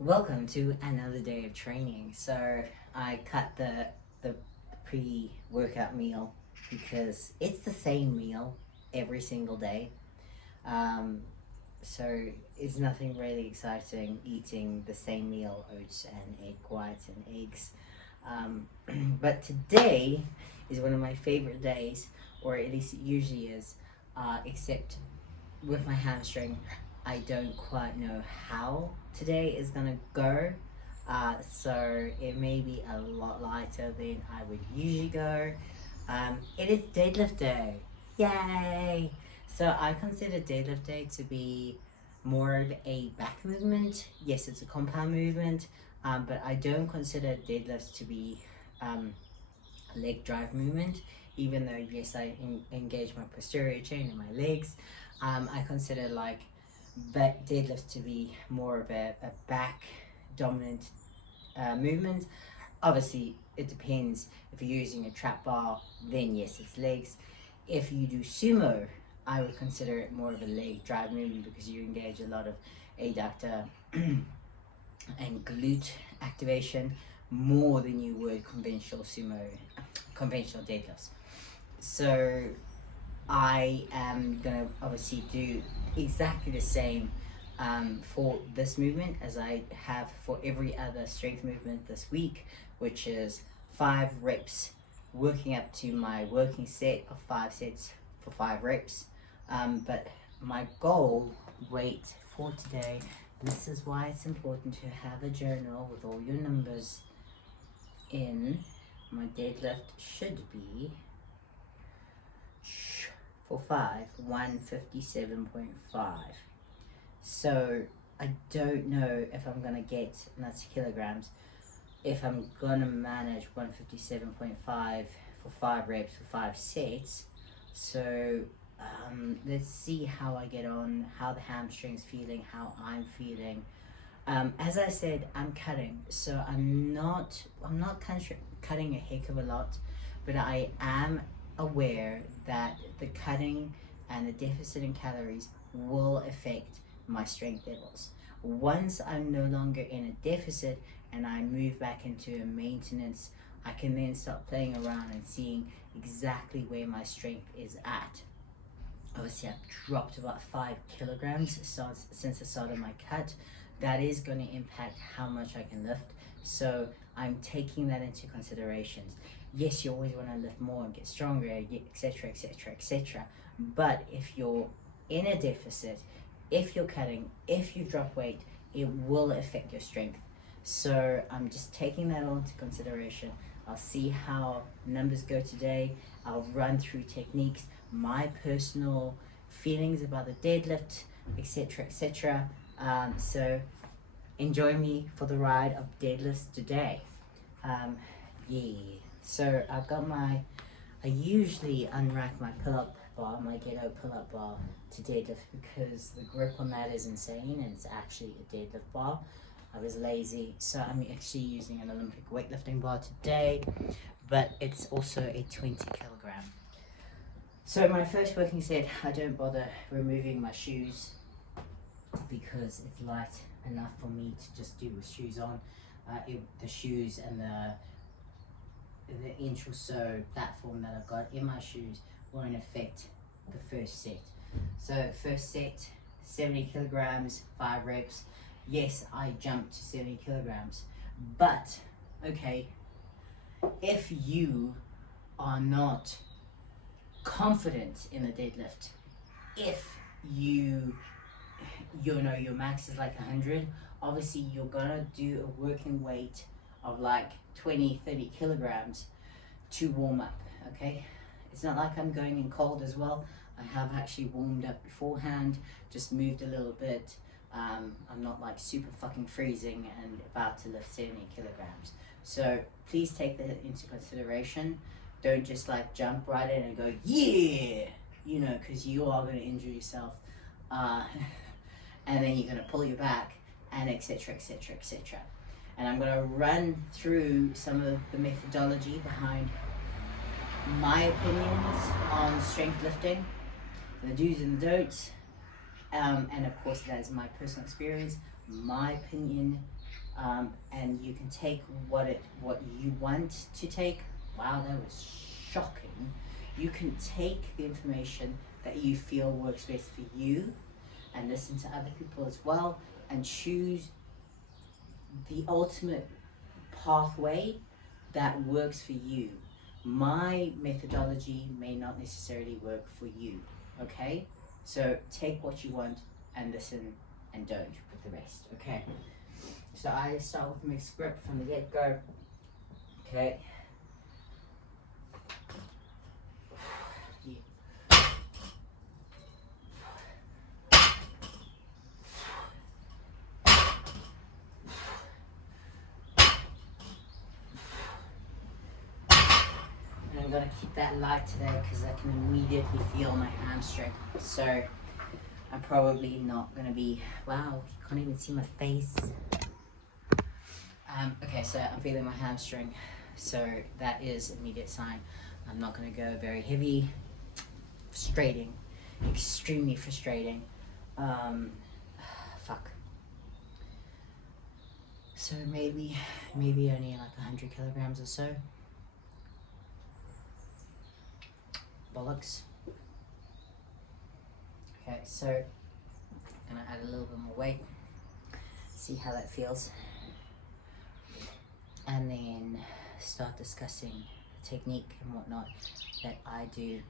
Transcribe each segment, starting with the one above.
Welcome to another day of training. So I cut the pre-workout meal because it's the same meal every single day. Um, so it's nothing really exciting eating the same meal, oats and egg whites and eggs. Um, but today is one of my favorite days, or at least it usually is, except with my hamstring, I don't quite know how today is gonna go. So it may be a lot lighter than I would usually go. It is deadlift day. Yay! So I consider deadlift day to be more of a back movement. Yes, it's a compound movement, but I don't consider deadlifts to be a leg drive movement, even though yes, I engage my posterior chain in my legs. I consider like back deadlifts to be more of a back dominant movement. Obviously, it depends. If you're using a trap bar, then yes, it's legs. If you do sumo, I would consider it more of a leg drive movement because you engage a lot of adductor and glute activation more than you would conventional deadlifts. So I am gonna obviously do exactly the same for this movement as I have for every other strength movement this week, which is 5 reps, working up to my working set of 5 sets for 5 reps. But my goal weight for today, this is why it's important to have a journal with all your numbers in. My deadlift should be for 5 157.5. So I don't know if I'm gonna get, and that's kilograms, if I'm gonna manage 157.5 for 5 reps for 5 sets. So let's see how I get on, how the hamstring's feeling, how I'm feeling. As I said, I'm cutting, so I'm not cutting a heck of a lot, but I am aware that the cutting and the deficit in calories will affect my strength levels. Once I'm no longer in a deficit and I move back into a maintenance, I can then start playing around and seeing exactly where my strength is at. Obviously, I've dropped about 5 kilograms since the start of my cut. That is going to impact how much I can lift. So I'm taking that into considerations. Yes, you always want to lift more and get stronger, etc., etc., etc. But if you're in a deficit, if you're cutting, if you drop weight, it will affect your strength. So I'm just taking that all into consideration. I'll see how numbers go today. I'll run through techniques, my personal feelings about the deadlift, etc., etc. So enjoy me for the ride of deadlifts today. Yeah. So I've got I usually unrack my pull-up bar, my ghetto pull-up bar to deadlift because the grip on that is insane and it's actually a deadlift bar. I was lazy, so I'm actually using an Olympic weightlifting bar today, but it's also a 20 kilogram. So my first working set, I don't bother removing my shoes because it's light enough for me to just do with shoes on. The shoes and the inch or so platform that I've got in my shoes won't affect the first set. So first set, 70 kilograms, 5 reps. Yes, I jumped to 70 kilograms, but okay, if you are not confident in a deadlift, if you know your max is like 100, obviously you're gonna do a working weight of like 20-30 kilograms to warm up. Okay, it's not like I'm going in cold as well. I have actually warmed up beforehand, just moved a little bit. I'm not like super fucking freezing and about to lift 70 kilograms. So please take that into consideration. Don't just like jump right in and go, yeah, you know, because you are going to injure yourself. And then you're going to pull your back and etc, etc, etc. And I'm going to run through some of the methodology behind my opinions on strength lifting, the do's and the don'ts, and of course that is my personal experience, my opinion, and you can take what you want to take. Wow, that was shocking. You can take the information that you feel works best for you and listen to other people as well and choose the ultimate pathway that works for you. My methodology may not necessarily work for you, okay? So take what you want and listen and don't with the rest, okay? So I start with a mixed grip from the get-go, okay? And I'm gonna keep that light today because I can immediately feel my hamstring. So I'm probably not gonna be, wow, you can't even see my face. Okay, so I'm feeling my hamstring. So that is immediate sign. I'm not gonna go very heavy. Frustrating, extremely frustrating. Fuck. So maybe only like 100 kilograms or so. Bollocks. Okay, so I'm gonna add a little bit more weight. See how that feels. And then start discussing the technique and whatnot that I do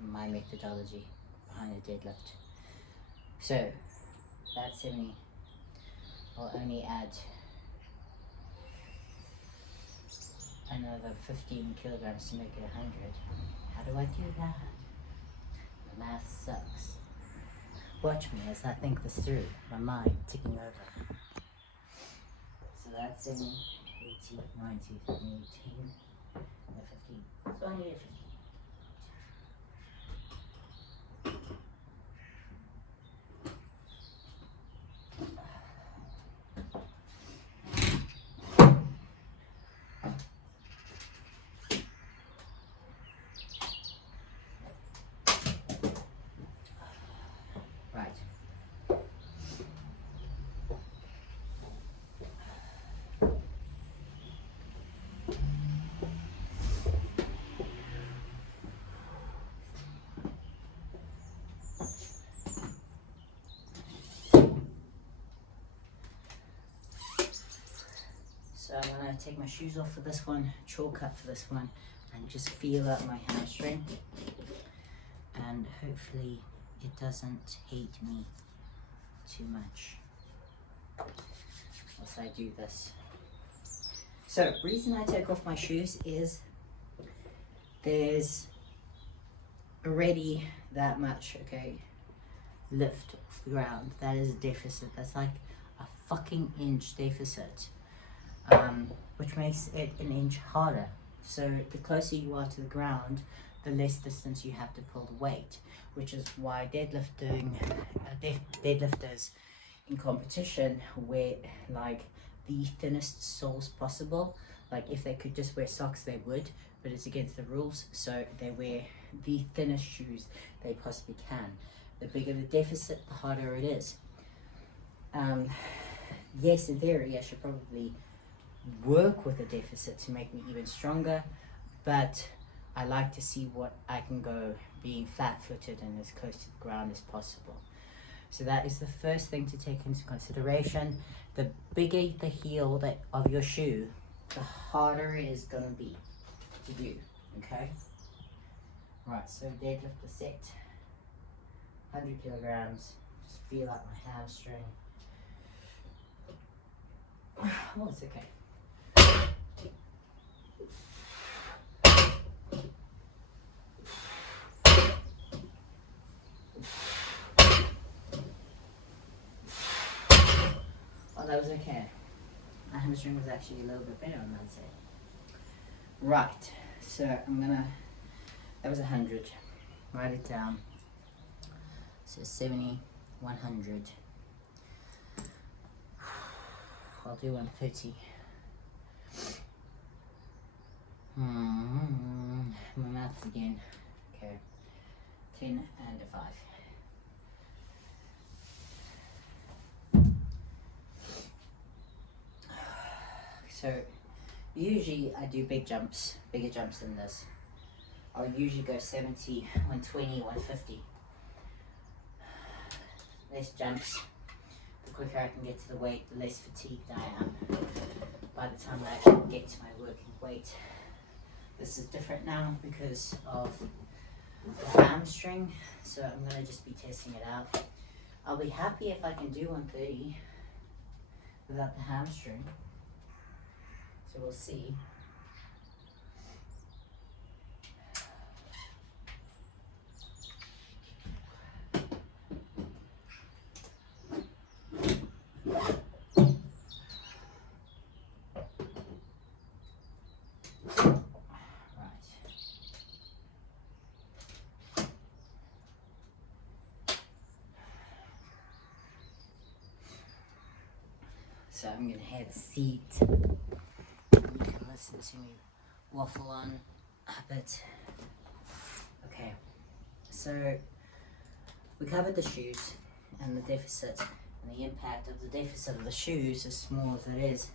in my methodology behind a deadlift. So that's 70. I'll only add another 15 kilograms to make it 100. How do I do that? The math sucks. Watch me as I think this through, my mind ticking over. So that's 70, 80, 90, 18, and 15. So I need a 15. Right. So I'm going to take my shoes off for this one, chalk up for this one, and just feel out my hamstring. And hopefully it doesn't hate me too much as I do this. So the reason I take off my shoes is there's already that much, okay, lift off the ground. That is a deficit. That's like a fucking inch deficit. Which makes it an inch harder. So the closer you are to the ground, the less distance you have to pull the weight, which is why deadlifters in competition wear like the thinnest soles possible. Like if they could just wear socks, they would, but it's against the rules, so they wear the thinnest shoes they possibly can. The bigger the deficit, the harder it is. Yes, in theory, I should probably work with a deficit to make me even stronger, but I like to see what I can go being flat-footed and as close to the ground as possible. So that is the first thing to take into consideration. The bigger the heel of your shoe, the harder it is going to be to do, okay? Right, so deadlift the set, 100 kilograms, just feel out my hamstring. Oh, it's okay. Oh, that was okay. My hamstring was actually a little bit better on that side. Right, so that was 100. Write it down. So 70, 100. I'll do 130. My maths again. Okay. 10 and a 5. So usually I do bigger jumps than this. I'll usually go 70, 120, 150. Less jumps, the quicker I can get to the weight, the less fatigued I am by the time I actually get to my working weight. This is different now because of the hamstring, so I'm going to just be testing it out. I'll be happy if I can do 130 without the hamstring, so we'll see. So I'm going to have a seat. You can listen to me waffle on a bit. Okay, so we covered the shoes and the deficit and the impact of the deficit of the shoes, as small as it is,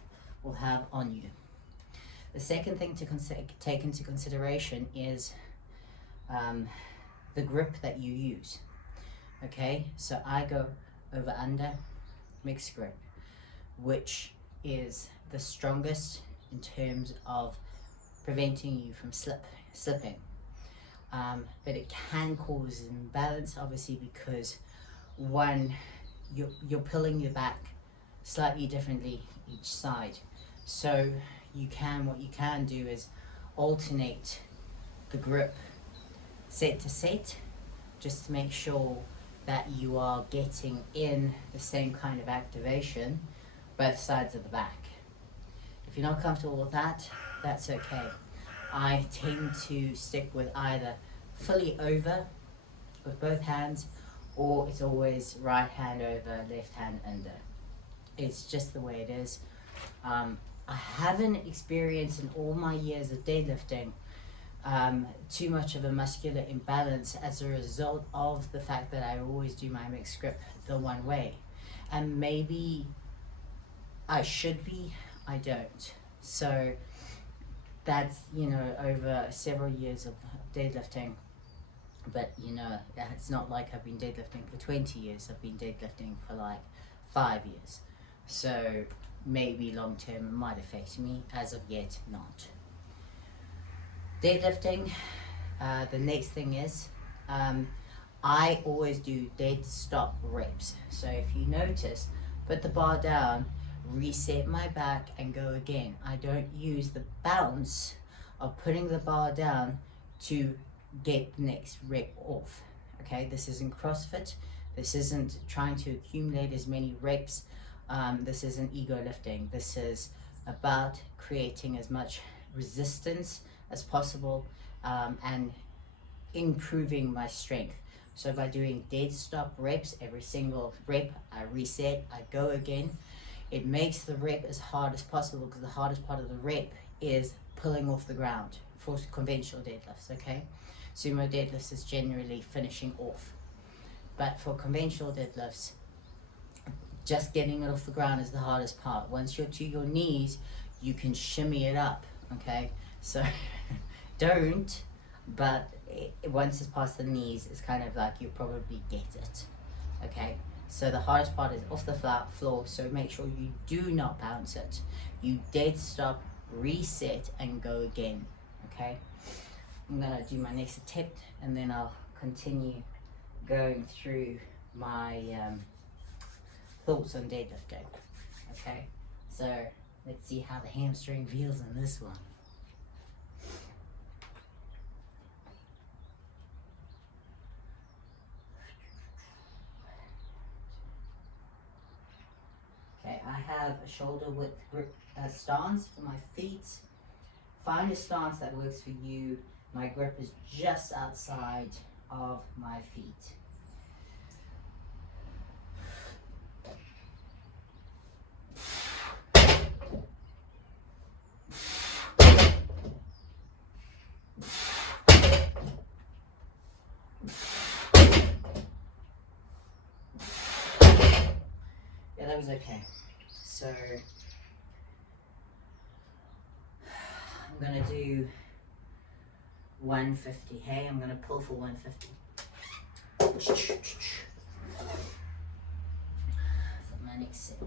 will have on you. The second thing to take into consideration is the grip that you use. Okay, so I go over under mixed grip, which is the strongest in terms of preventing you from slipping. But it can cause an imbalance, obviously, because one, you're pulling your back slightly differently each side. So what you can do is alternate the grip set to set, just to make sure that you are getting in the same kind of activation both sides of the back. If you're not comfortable with that, that's okay. I tend to stick with either fully over with both hands, or it's always right hand over, left hand under. It's just the way it is. I haven't experienced in all my years of deadlifting too much of a muscular imbalance as a result of the fact that I always do my mixed grip the one way. And maybe I should be, I don't. So that's, over several years of deadlifting. But, it's not like I've been deadlifting for 20 years. I've been deadlifting for like 5 years. So maybe long term it might affect me. As of yet, not. Deadlifting, the next thing is, I always do dead stop reps. So if you notice, put the bar down, reset my back and go again. I don't use the bounce of putting the bar down to get the next rep off. Okay, this isn't CrossFit. This isn't trying to accumulate as many reps. This isn't ego lifting. This is about creating as much resistance as possible and improving my strength. So by doing dead stop reps, every single rep I reset, I go again. It makes the rep as hard as possible, because the hardest part of the rep is pulling off the ground for conventional deadlifts. Okay, sumo deadlifts is generally finishing off, but for conventional deadlifts, just getting it off the ground is the hardest part. Once you're to your knees, you can shimmy it up. Okay, so don't, but once it's past the knees, it's kind of like you probably get it. Okay, so the hardest part is off the flat floor, so make sure you do not bounce it. You dead stop, reset, and go again. Okay, I'm gonna do my next attempt, and then I'll continue going through my thoughts on deadlifting. Okay, so let's see how the hamstring feels in this one. Okay, I have a shoulder width grip stance for my feet. Find a stance that works for you. My grip is just outside of my feet. Yeah, that was okay. So gonna do 150. Hey, I'm gonna pull for 150. For my next set.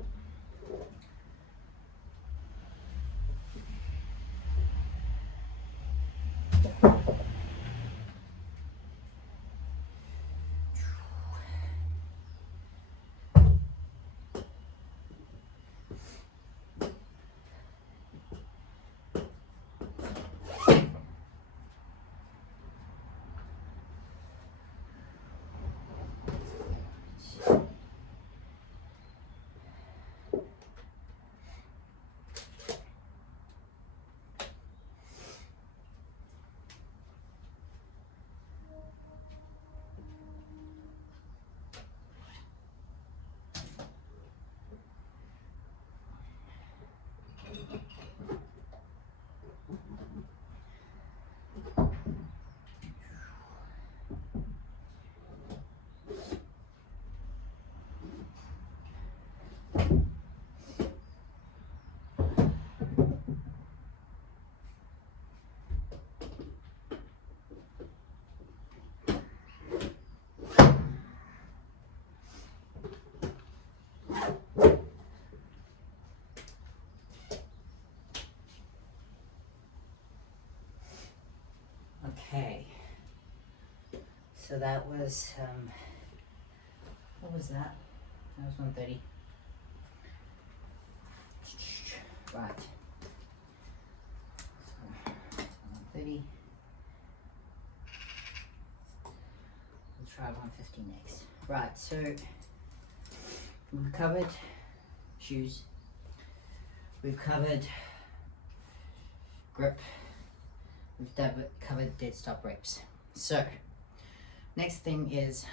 Okay, so that was, what was that? That was 130. Right. So, 130. We'll try 150 next. Right, so we've covered shoes, we've covered grip, we've covered dead stop reps. So next thing is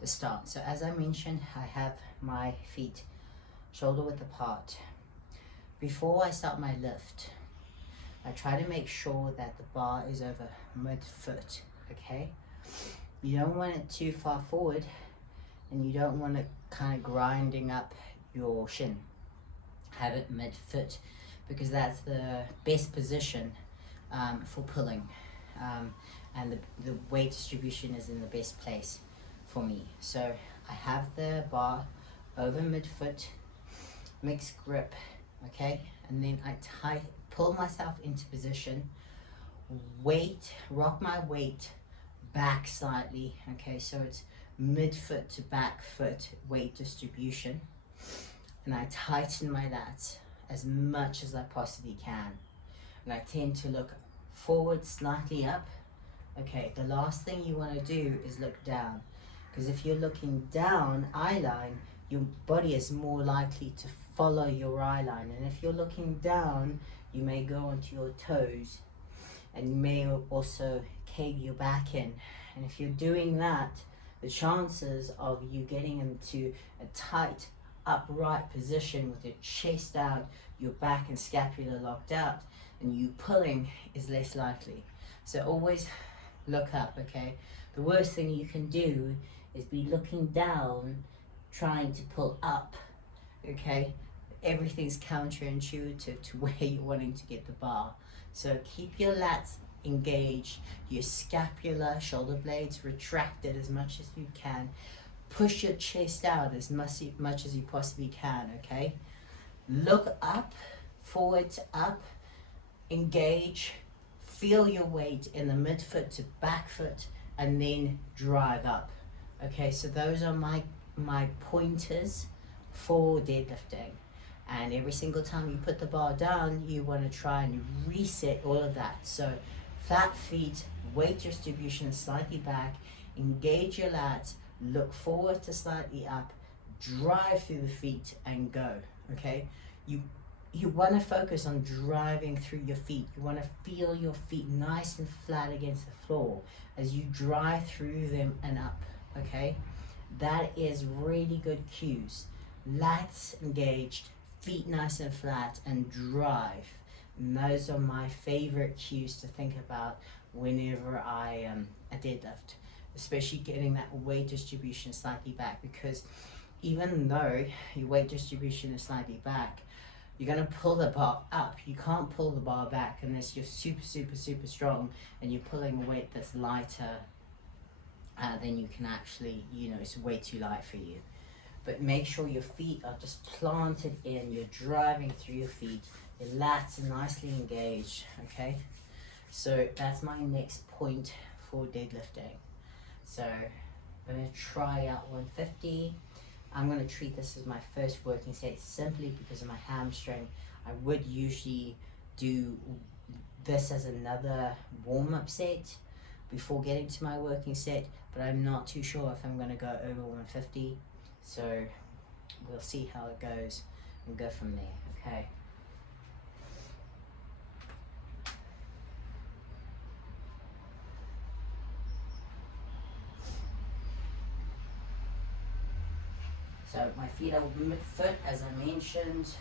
the start. So as I mentioned, I have my feet shoulder width apart. Before I start my lift, I try to make sure that the bar is over mid-foot, okay? You don't want it too far forward, and you don't want it kind of grinding up your shin. Have it mid-foot, because that's the best position for pulling, and the weight distribution is in the best place for me. So I have the bar over mid-foot, mixed grip, okay, and then I pull myself into position, rock my weight back slightly, okay, so it's mid-foot to back foot weight distribution, and I tighten my lats as much as I possibly can, and I tend to look forward, slightly up. Okay, the last thing you want to do is look down, because if you're looking down eye line, your body is more likely to follow your eye line, and if you're looking down, you may go onto your toes, and you may also cave your back in, and if you're doing that, the chances of you getting into a tight upright position with your chest out, your back and scapula locked out, and you pulling is less likely. So always look up, okay? The worst thing you can do is be looking down, trying to pull up, okay? Everything's counterintuitive to where you're wanting to get the bar. So keep your lats engaged, your scapula, shoulder blades retracted as much as you can. Push your chest out as much as you possibly can, okay? Look up, forward to up, engage, feel your weight in the midfoot to back foot, and then drive up. Okay, so those are my pointers for deadlifting. And every single time you put the bar down, you want to try and reset all of that. So flat feet, weight distribution slightly back, engage your lats, look forward to slightly up, drive through the feet and go, okay? You want to focus on driving through your feet. You want to feel your feet nice and flat against the floor as you drive through them and up, okay? That is really good cues. Lats engaged, feet nice and flat, and drive. And those are my favorite cues to think about whenever I a deadlift, especially getting that weight distribution slightly back, because even though your weight distribution is slightly back, you're going to pull the bar up. You can't pull the bar back unless you're super, super, super strong and you're pulling a weight that's lighter than you can actually, you know, it's way too light for you. But make sure your feet are just planted in, you're driving through your feet, your lats are nicely engaged, okay? So that's my next point for deadlifting. So I'm going to try out 150. I'm going to treat this as my first working set simply because of my hamstring. I would usually do this as another warm-up set before getting to my working set, but I'm not too sure if I'm going to go over 150. So we'll see how it goes and go from there, okay? So my feet are mid-foot, as I mentioned.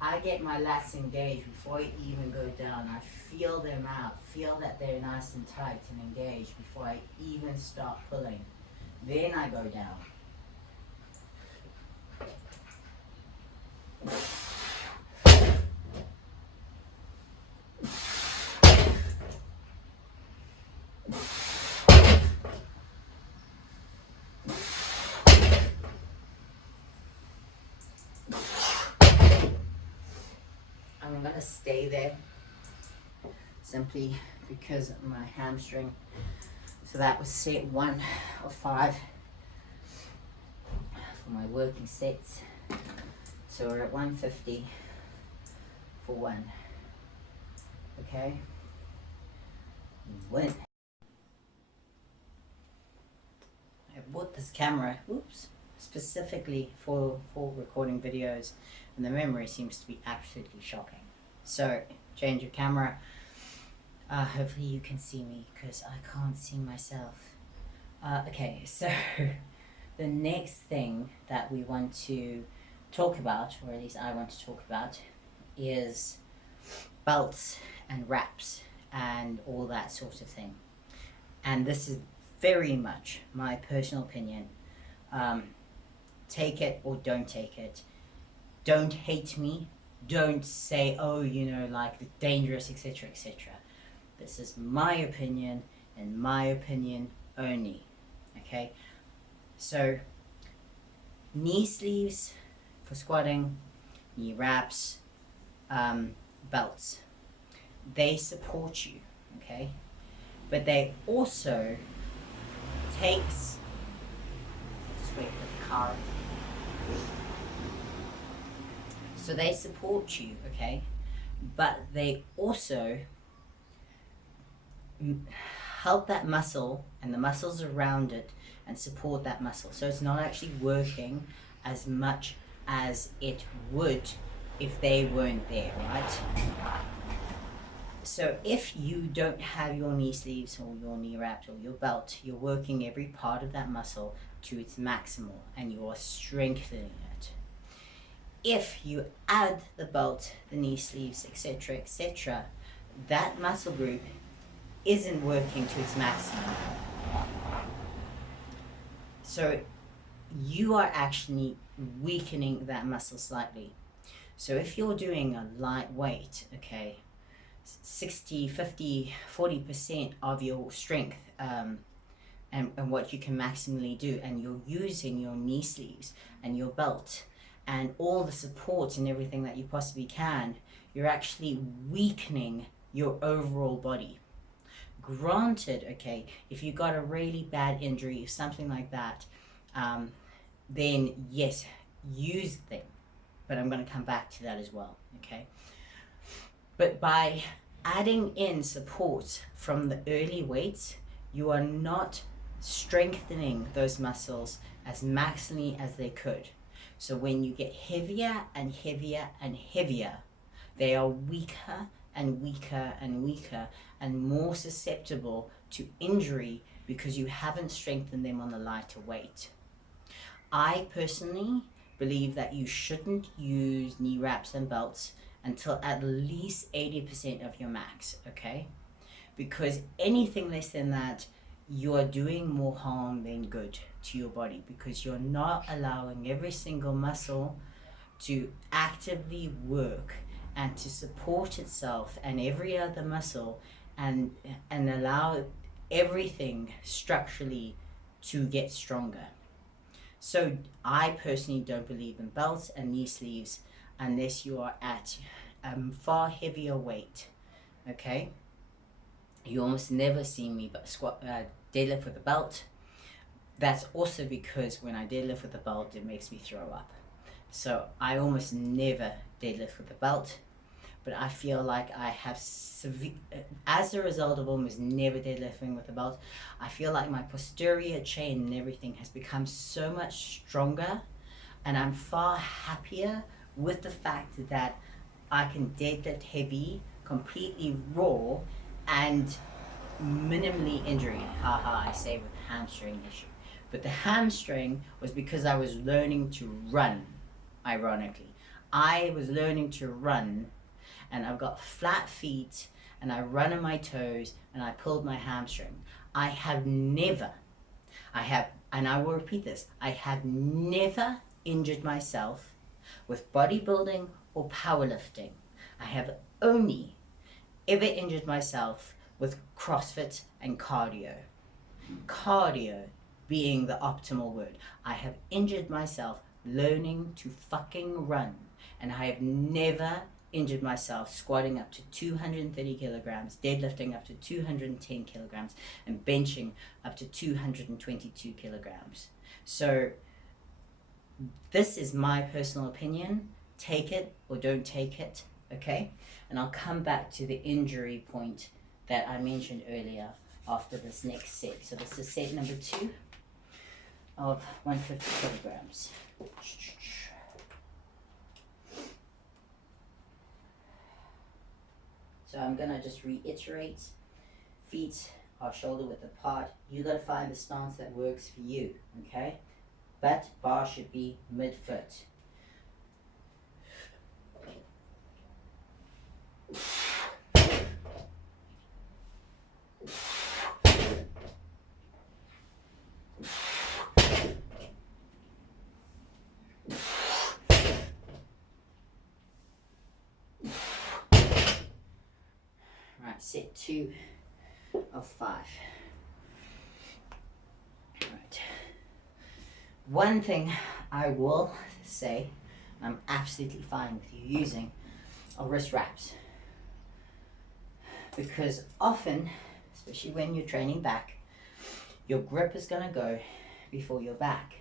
I get my lats engaged before I even go down. I feel them out, feel that they're nice and tight and engaged before I even start pulling. Then I go down. I'm going to stay there simply because of my hamstring. So that was set 1 of 5 for my working sets. So we're at 150 for 1. Okay? Win. I bought this camera, specifically for recording videos, and the memory seems to be absolutely shocking. So change your camera. Hopefully you can see me because I can't see myself. Okay, so the next thing that we want to talk about, or at least I want to talk about, is belts and wraps and all that sort of thing. And this is very much my personal opinion. Take it or don't take it. Don't hate me. Don't say, oh, you know, like it's dangerous, etc., etc. This is my opinion and my opinion only. Okay? So, knee sleeves for squatting, knee wraps, belts. They support you, okay? But they also takes, just wait for the car. So they support you, okay? But they also help that muscle and the muscles around it and support that muscle. So it's not actually working as much as it would if they weren't there, right? So if you don't have your knee sleeves or your knee wraps or your belt, you're working every part of that muscle to its maximal and you are strengthening it. If you add the belt, the knee sleeves, etc., etc., that muscle group isn't working to its maximum. So you are actually weakening that muscle slightly. So if you're doing a light weight, okay, 60, 50, 40% of your strength and what you can maximally do, and you're using your knee sleeves and your belt and all the supports and everything that you possibly can, you're actually weakening your overall body. Granted, okay, if you got a really bad injury or something like that, then yes, use them. But I'm going to come back to that as well, okay? But by adding in support from the early weights, you are not strengthening those muscles as maximally as they could. So when you get heavier and heavier and heavier, they are weaker and weaker and weaker and more susceptible to injury because you haven't strengthened them on the lighter weight. I personally believe that you shouldn't use knee wraps and belts until at least 80% of your max, okay? Because anything less than that, you are doing more harm than good to your body because you're not allowing every single muscle to actively work and to support itself and every other muscle, and allow everything structurally to get stronger. So I personally don't believe in belts and knee sleeves unless you are at far heavier weight. Okay, you almost never see me but deadlift with a belt. That's also because when I deadlift with a belt, it makes me throw up. So I almost never deadlift with a belt, but I feel like I have as a result of almost never deadlifting with a belt, I feel like my posterior chain and everything has become so much stronger, and I'm far happier with the fact that I can deadlift heavy, completely raw, and minimally injury. Haha, I say with hamstring issue. But the hamstring was because I was learning to run, ironically. I was learning to run, and I've got flat feet, and I run on my toes, and I pulled my hamstring. And I will repeat this, I have never injured myself with bodybuilding or powerlifting. I have only ever injured myself with CrossFit and cardio. Cardio being the optimal word. I have injured myself learning to fucking run, and I have never injured myself squatting up to 230 kilograms, deadlifting up to 210 kilograms, and benching up to 222 kilograms. So this is my personal opinion. Take it or don't take it, okay? And I'll come back to the injury point that I mentioned earlier after this next set. So this is set number 2 of 150 kilograms. So I'm gonna just reiterate, feet are shoulder width apart. You gotta find the stance that works for you, okay? But bar should be mid-foot. Right, set 2 of 5. Right. One thing I will say, I'm absolutely fine with you using, are wrist wraps. Because often, especially when you're training back, your grip is going to go before your back.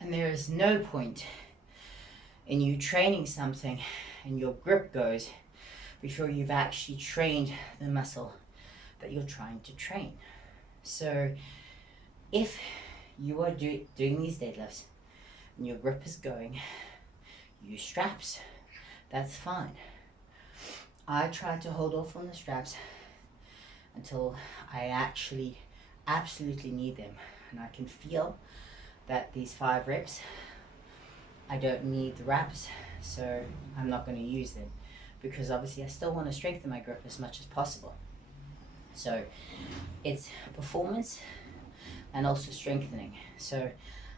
And there is no point in you training something and your grip goes before you've actually trained the muscle that you're trying to train. So if you are doing these deadlifts and your grip is going, use straps. That's fine. I try to hold off on the straps until I actually absolutely need them, and I can feel that these 5 reps I don't need the wraps, so I'm not going to use them, because obviously I still want to strengthen my grip as much as possible. So it's performance and also strengthening. So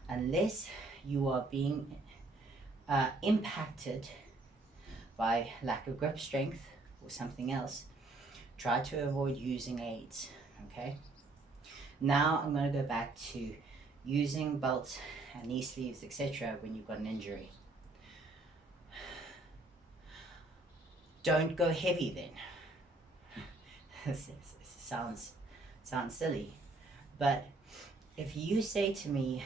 unless you are being impacted by lack of grip strength or something else, try to avoid using aids, okay? Now I'm going to go back to using belts and knee sleeves, etc. when you've got an injury. Don't go heavy then. This sounds silly, but if you say to me,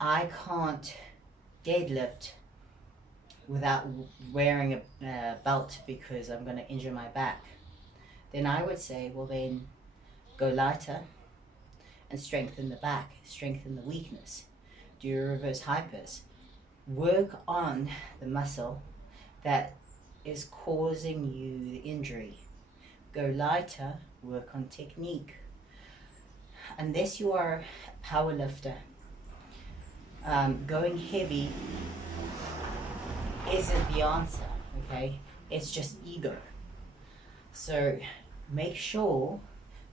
I can't deadlift without wearing a belt because I'm going to injure my back, then I would say, well then go lighter and strengthen the back, strengthen the weakness, do your reverse hypers, work on the muscle that is causing you the injury. Go lighter, work on technique. Unless you are a power lifter, going heavy isn't the answer, okay? It's just ego. So make sure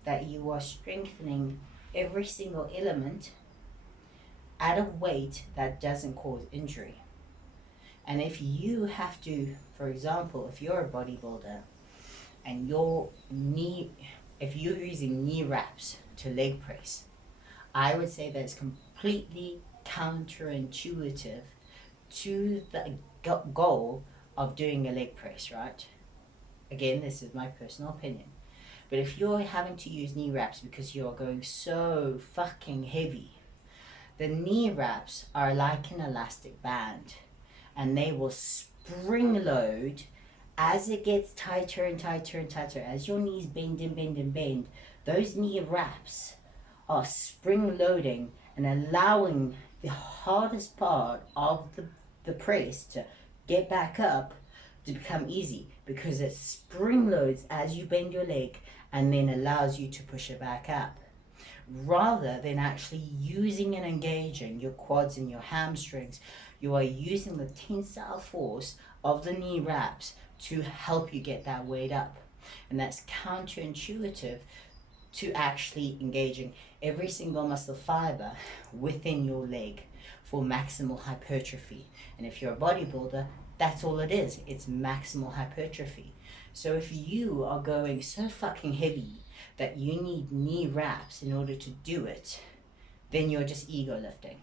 that you are strengthening every single element at a weight that doesn't cause injury. And if you have to, for example, if you're a bodybuilder and if you're using knee wraps to leg press, I would say that it's completely counterintuitive to the goal of doing a leg press, right? Again, this is my personal opinion. But if you're having to use knee wraps because you're going so fucking heavy, the knee wraps are like an elastic band, and they will spring load as it gets tighter and tighter and tighter. As your knees bend and bend and bend, those knee wraps are spring loading and allowing the hardest part of the press to get back up to become easy, because it spring loads as you bend your leg and then allows you to push it back up, rather than actually using and engaging your quads and your hamstrings. You are using the tensile force of the knee wraps to help you get that weight up, and that's counterintuitive to actually engaging every single muscle fiber within your leg for maximal hypertrophy. And if you're a bodybuilder, that's all it is. It's maximal hypertrophy. So if you are going so fucking heavy that you need knee wraps in order to do it, then you're just ego lifting.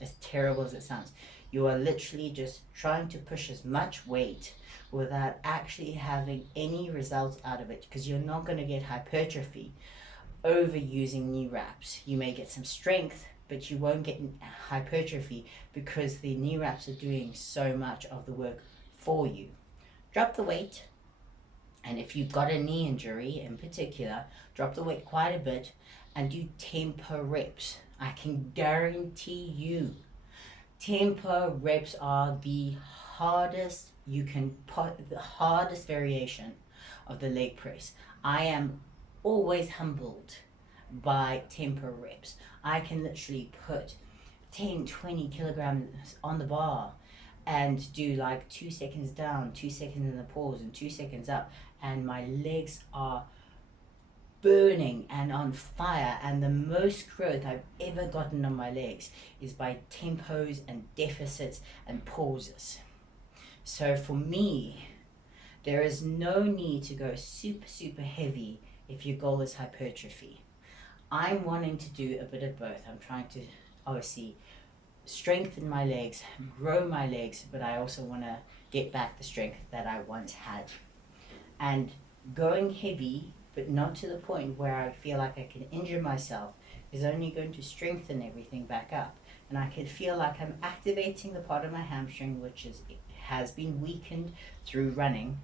As terrible as it sounds, you are literally just trying to push as much weight without actually having any results out of it, because you're not going to get hypertrophy over using knee wraps. You may get some strength, but you won't get hypertrophy because the knee wraps are doing so much of the work for you. Drop the weight, and if you've got a knee injury in particular, drop the weight quite a bit and do tempo reps. I can guarantee you, tempo reps are the hardest the hardest variation of the leg press. I am always humbled by tempo reps. I can literally put 10-20 kilograms on the bar and do like 2 seconds down, 2 seconds in the pause, and 2 seconds up, and my legs are burning and on fire, and the most growth I've ever gotten on my legs is by tempos and deficits and pauses. So for me, there is no need to go super heavy if your goal is hypertrophy. I'm wanting to do a bit of both. I'm trying to obviously strengthen my legs, grow my legs, but I also want to get back the strength that I once had. And going heavy, but not to the point where I feel like I can injure myself, is only going to strengthen everything back up. And I can feel like I'm activating the part of my hamstring which has been weakened through running,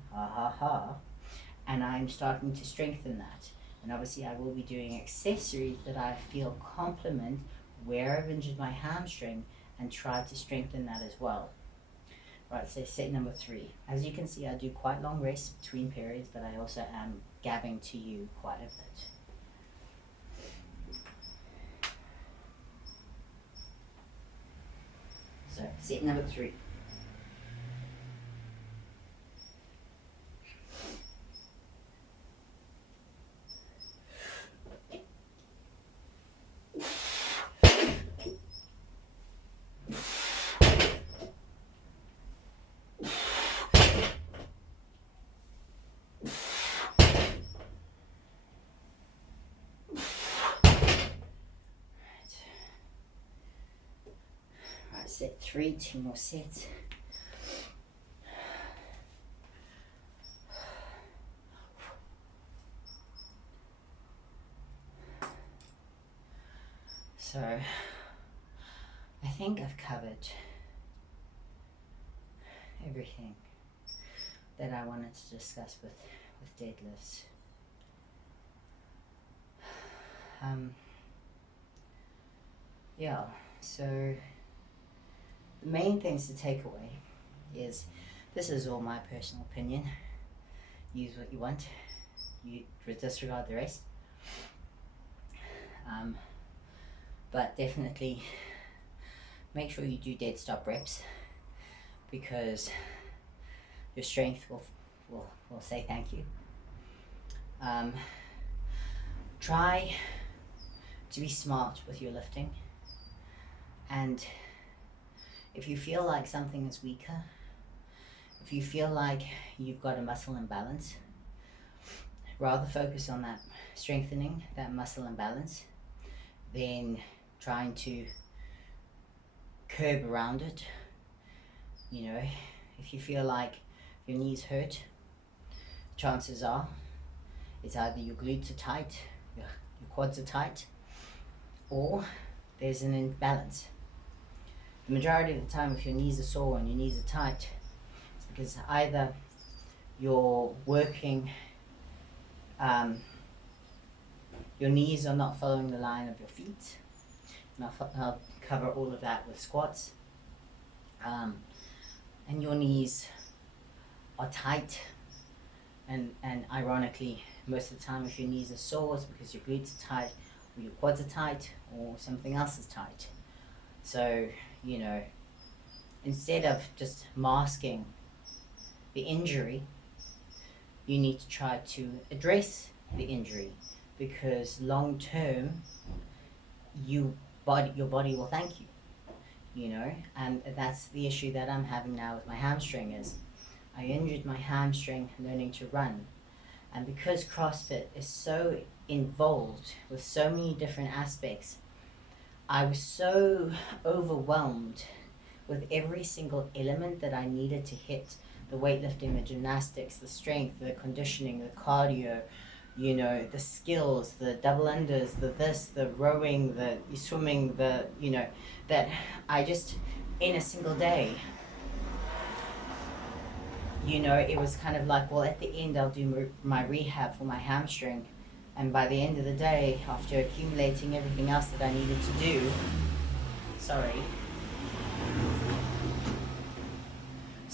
and I'm starting to strengthen that. And obviously I will be doing accessories that I feel complement where I've injured my hamstring and try to strengthen that as well. Right, so set number 3. As you can see, I do quite long rests between periods, but I also am gabbing to you quite a bit. So, set number 3. Set 3, 2 more sets. So, I think I've covered everything that I wanted to discuss with deadlifts. Yeah, so the main things to take away is, this is all my personal opinion. Use what you want. You disregard the rest. But definitely make sure you do dead stop reps, because your strength will say thank you. Try to be smart with your lifting. And if you feel like something is weaker, if you feel like you've got a muscle imbalance, rather focus on that, strengthening that muscle imbalance, than trying to curb around it. You know, if you feel like your knees hurt, chances are it's either your glutes are tight, your quads are tight, or there's an imbalance. The majority of the time, if your knees are sore and your knees are tight, it's because either you're working, your knees are not following the line of your feet, and I'll cover all of that with squats, and your knees are tight, and ironically, most of the time if your knees are sore, it's because your glutes are tight, or your quads are tight, or something else is tight. So, you know, instead of just masking the injury, you need to try to address the injury, because long term, your body will thank you, you know. And that's the issue that I'm having now with my hamstring. Is I injured my hamstring learning to run, and because CrossFit is so involved with so many different aspects, I was so overwhelmed with every single element that I needed to hit: the weightlifting, the gymnastics, the strength, the conditioning, the cardio, you know, the skills, the double unders, the this, the rowing, the swimming, the, you know, that I just, in a single day, you know, it was kind of like, well, at the end I'll do my rehab for my hamstring, and by the end of the day, after accumulating everything else that I needed to do, so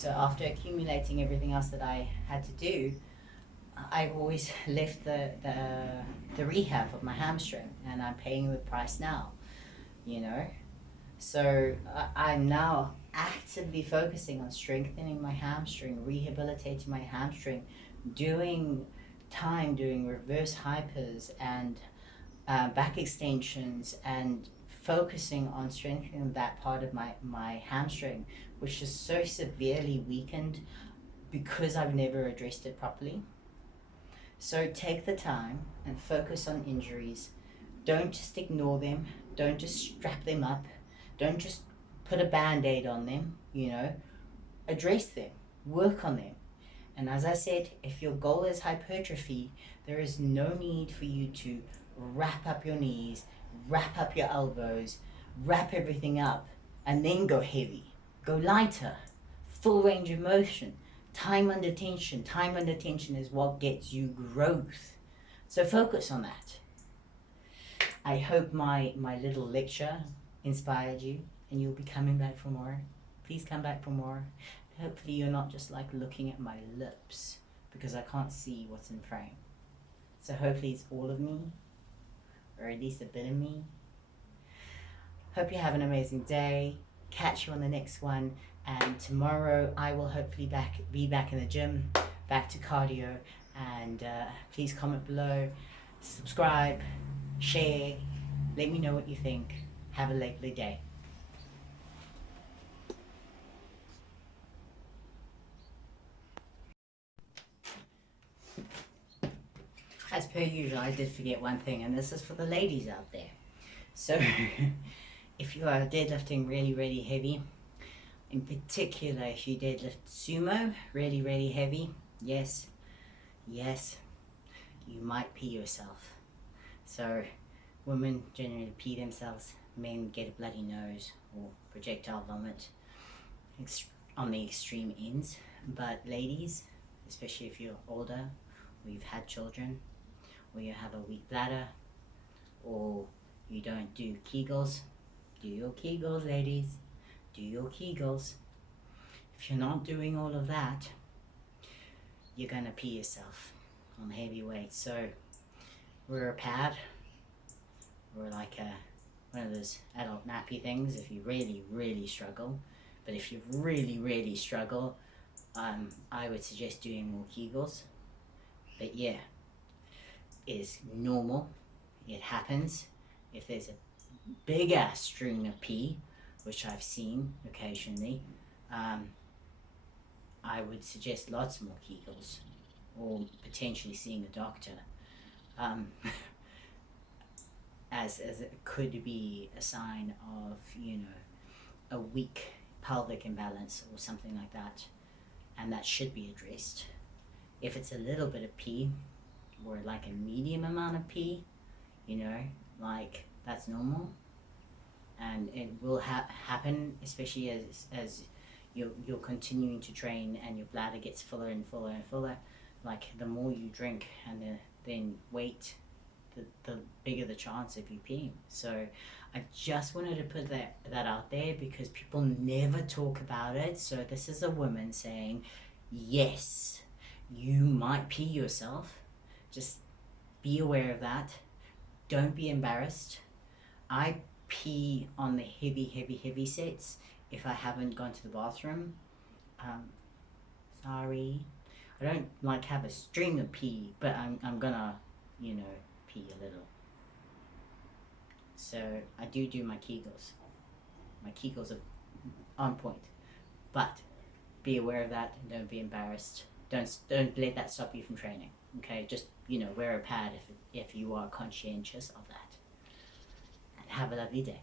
after accumulating everything else that I had to do, I've always left the rehab of my hamstring, and I'm paying the price now, you know. So I'm now actively focusing on strengthening my hamstring, rehabilitating my hamstring, doing reverse hypers and back extensions, and focusing on strengthening that part of my hamstring, which is so severely weakened because I've never addressed it properly. So take the time and focus on injuries. Don't just ignore them. Don't just strap them up. Don't just put a band-aid on them, you know. Address them. Work on them. And as I said, if your goal is hypertrophy, there is no need for you to wrap up your knees, wrap up your elbows, wrap everything up, and then go heavy. Go lighter. Full range of motion. Time under tension. Time under tension is what gets you growth. So focus on that. I hope my little lecture inspired you, and you'll be coming back for more. Please come back for more. Hopefully you're not just like looking at my lips, because I can't see what's in frame. So hopefully it's all of me, or at least a bit of me. Hope you have an amazing day. Catch you on the next one. And tomorrow I will hopefully be back in the gym, back to cardio. And please comment below, subscribe, share, let me know what you think. Have a lovely day. As per usual, I did forget one thing, and this is for the ladies out there. So if you are deadlifting really, really heavy, in particular if you deadlift sumo really, really heavy, yes, you might pee yourself. So women generally pee themselves, men get a bloody nose or projectile vomit on the extreme ends. But ladies, especially if you're older, or you've had children, or you have a weak bladder, or you don't do Kegels, do your Kegels, ladies. Do your Kegels. If you're not doing all of that, you're gonna pee yourself on heavy weights. So wear a pad, or like one of those adult nappy things if you really, really struggle. But if you really, really struggle, I would suggest doing more Kegels. But yeah, it's normal. It happens. If there's a big ass string of pee, which I've seen occasionally, I would suggest lots more Kegels, or potentially seeing a doctor, um, as it could be a sign of, you know, a weak pelvic imbalance or something like that, and that should be addressed. If it's a little bit of pee, or like a medium amount of pee, you know, like that's normal, and it will happen, especially as you're continuing to train and your bladder gets fuller and fuller and fuller. Like the more you drink and then wait, the bigger the chance of you peeing. So I just wanted to put that out there because people never talk about it. So this is a woman saying, yes, you might pee yourself. Just be aware of that. Don't be embarrassed. I pee on the heavy sets if I haven't gone to the bathroom. Sorry. I don't like have a stream of pee, but I'm gonna, you know, pee a little. So I do my Kegels. My Kegels are on point. But be aware of that and don't be embarrassed. Don't let that stop you from training. Okay, just, you know, wear a pad if you are conscientious of that. And have a lovely day.